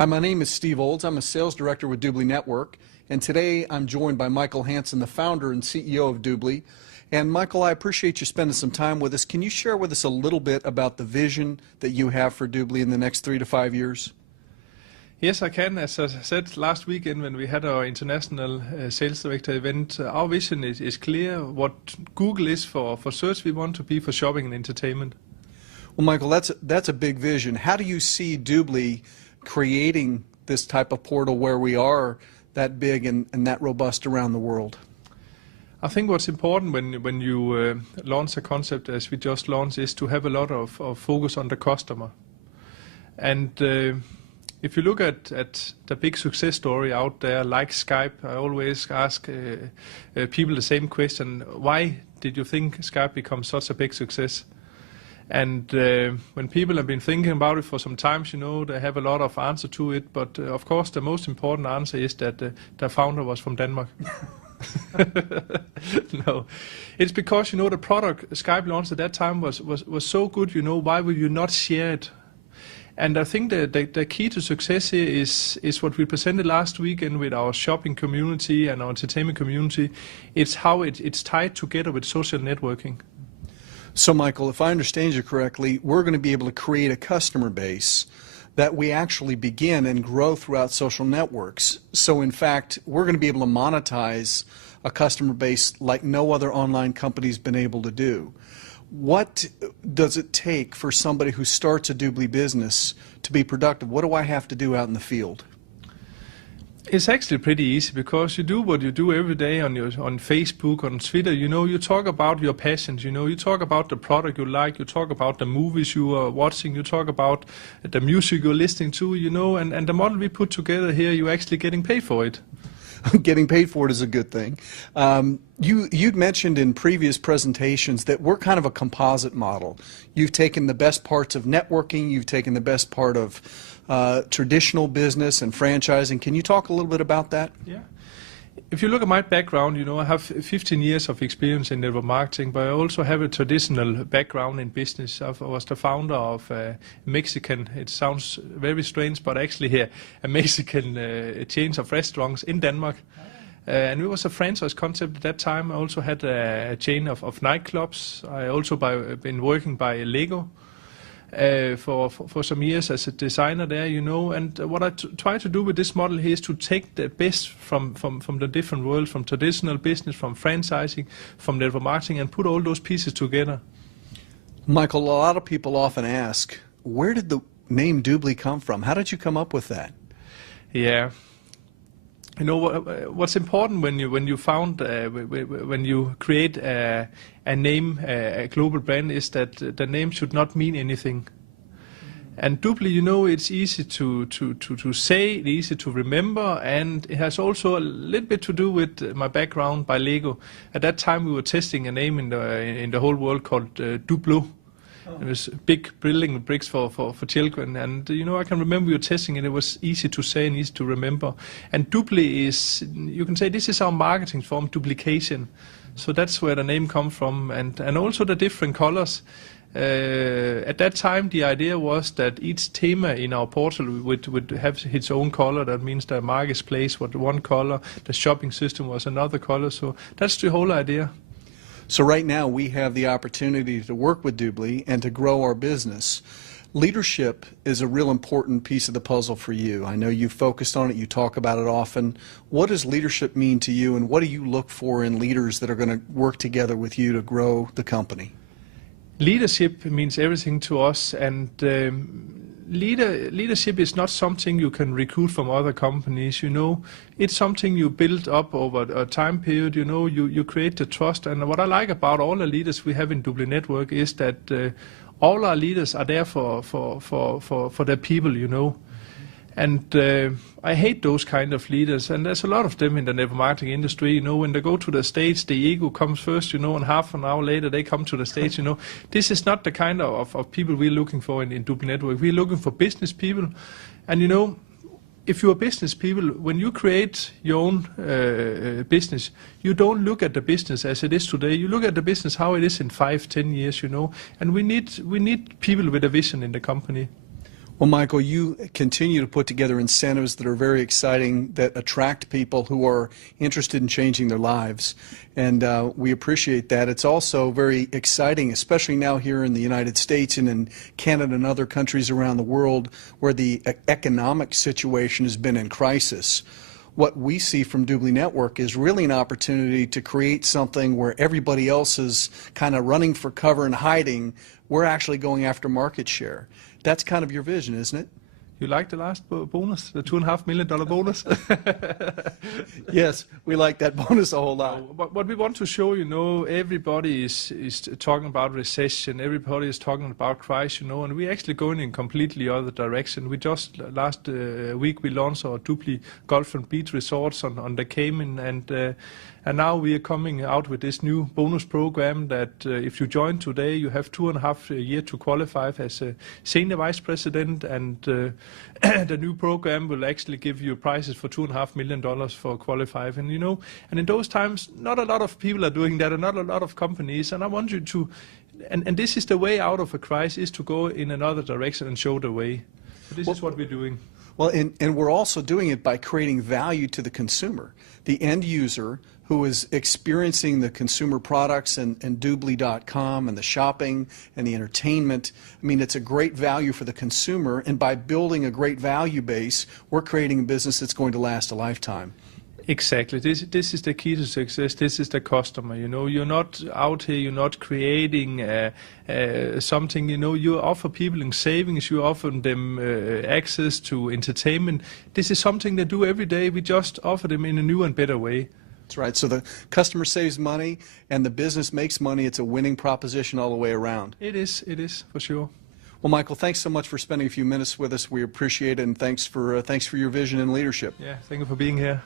Hi, my name is Steve Olds. I'm a sales director with Doobly Network, and today I'm joined by Michael Hansen, the founder and CEO of Doobly. And Michael, I appreciate you spending some time with us. Can you share with us a little bit about the vision that you have for Doobly in the next 3 to 5 years? Yes, I can. As I said last weekend when we had our international sales director event, our vision is clear. What Google is for search, we want to be for shopping and entertainment. Well, Michael, that's a big vision. How do you see Doobly creating this type of portal where we are that big and that robust around the world? I think what's important when you launch a concept as we just launched is to have a lot of focus on the customer. And if you look at the big success story out there, like Skype, I always ask people the same question: why did you think Skype become such a big success? And when people have been thinking about it for some time, they have a lot of answer to it. But of course, the most important answer is that the founder was from Denmark. No, it's because the product Skype launched at that time was so good. Why will you not share it? And I think the key to success here is what we presented last weekend with our shopping community and our entertainment community. It's how it's tied together with social networking. So, Michael, if I understand you correctly, we're going to be able to create a customer base that we actually begin and grow throughout social networks. So, in fact, we're going to be able to monetize a customer base like no other online company's been able to do. What does it take for somebody who starts a Doobly business to be productive? What do I have to do out in the field? It's actually pretty easy because you do what you do every day on Facebook, on Twitter. You talk about your passions. You talk about the product you like. You talk about the movies you are watching. You talk about the music you're listening to. And the model we put together here, you're actually getting paid for it. Getting paid for it is a good thing. You'd mentioned in previous presentations that we're kind of a composite model. You've taken the best parts of networking. You've taken the best part of traditional business and franchising. Can you talk a little bit about that? Yeah. If you look at my background, I have 15 years of experience in network marketing, but I also have a traditional background in business. I was the founder of Mexican, it sounds very strange, but actually here, a Mexican chain of restaurants in Denmark. And it was a franchise concept at that time. I also had a chain of nightclubs. I also been working by Lego. For some years as a designer there, and what I try to do with this model here is to take the best from the different worlds, from traditional business, from franchising, from network marketing, and put all those pieces together. Michael, a lot of people often ask, where did the name Doobly come from? How did you come up with that? Yeah. What's important when you create a name, a global brand, is that the name should not mean anything. And Doobly, it's easy to say, it's easy to remember, and it has also a little bit to do with my background by Lego. At that time, we were testing a name in the whole world called Duplo. It was big building bricks for children, and I can remember we were testing it. It was easy to say and easy to remember. And Doobly is, you can say, this is our marketing form, duplication. So that's where the name comes from, and also the different colors. At that time, the idea was that each theme in our portal would have its own color. That means the marketplace was one color, the shopping system was another color. So that's the whole idea. So right now we have the opportunity to work with Doobly and to grow our business. Leadership is a real important piece of the puzzle for you. I know you've focused on it, you talk about it often. What does leadership mean to you, and what do you look for in leaders that are going to work together with you to grow the company? Leadership means everything to us, and leadership is not something you can recruit from other companies. It's something you build up over a time period. You create the trust. And what I like about all the leaders we have in Doobly Network is that all our leaders are there for their people. And I hate those kind of leaders, and there's a lot of them in the network marketing industry. When they go to the stage, the ego comes first, and half an hour later they come to the stage. This is not the kind of people we're looking for in Doobly Network. We're looking for business people, and if you're business people, when you create your own business, you don't look at the business as it is today. You look at the business how it is in 5-10 years, and we need people with a vision in the company. Well, Michael, you continue to put together incentives that are very exciting, that attract people who are interested in changing their lives, and we appreciate that. It's also very exciting, especially now here in the United States and in Canada and other countries around the world where the economic situation has been in crisis. What we see from Doobly Network is really an opportunity to create something where everybody else is kind of running for cover and hiding. We're actually going after market share. That's kind of your vision, isn't it? You like the last bonus, the $2.5 million bonus? Yes, we like that bonus a whole lot. What we want to show, everybody is talking about recession, everybody is talking about crisis, and we're actually going in completely other direction. We just last week we launched our Doobly Golf and Beach Resorts on the Cayman, and now we are coming out with this new bonus program that if you join today, you have 2.5 years to qualify as a senior vice president, and the new program will actually give you prizes for $2.5 million for qualifying. And in those times, not a lot of people are doing that, and not a lot of companies. And I want you to, and this is the way out of a crisis, is to go in another direction and show the way. So this is what we're doing. Well, and we're also doing it by creating value to the consumer, the end user who is experiencing the consumer products and Doobly.com and the shopping and the entertainment. I mean, it's a great value for the consumer, and by building a great value base, we're creating a business that's going to last a lifetime. Exactly. This is the key to success. This is the customer. You're not out here. You're not creating something. You offer people in savings. You offer them access to entertainment. This is something they do every day. We just offer them in a new and better way. That's right. So the customer saves money and the business makes money. It's a winning proposition all the way around. It is for sure. Well, Michael, thanks so much for spending a few minutes with us. We appreciate it, and thanks for your vision and leadership. Yeah, thank you for being here.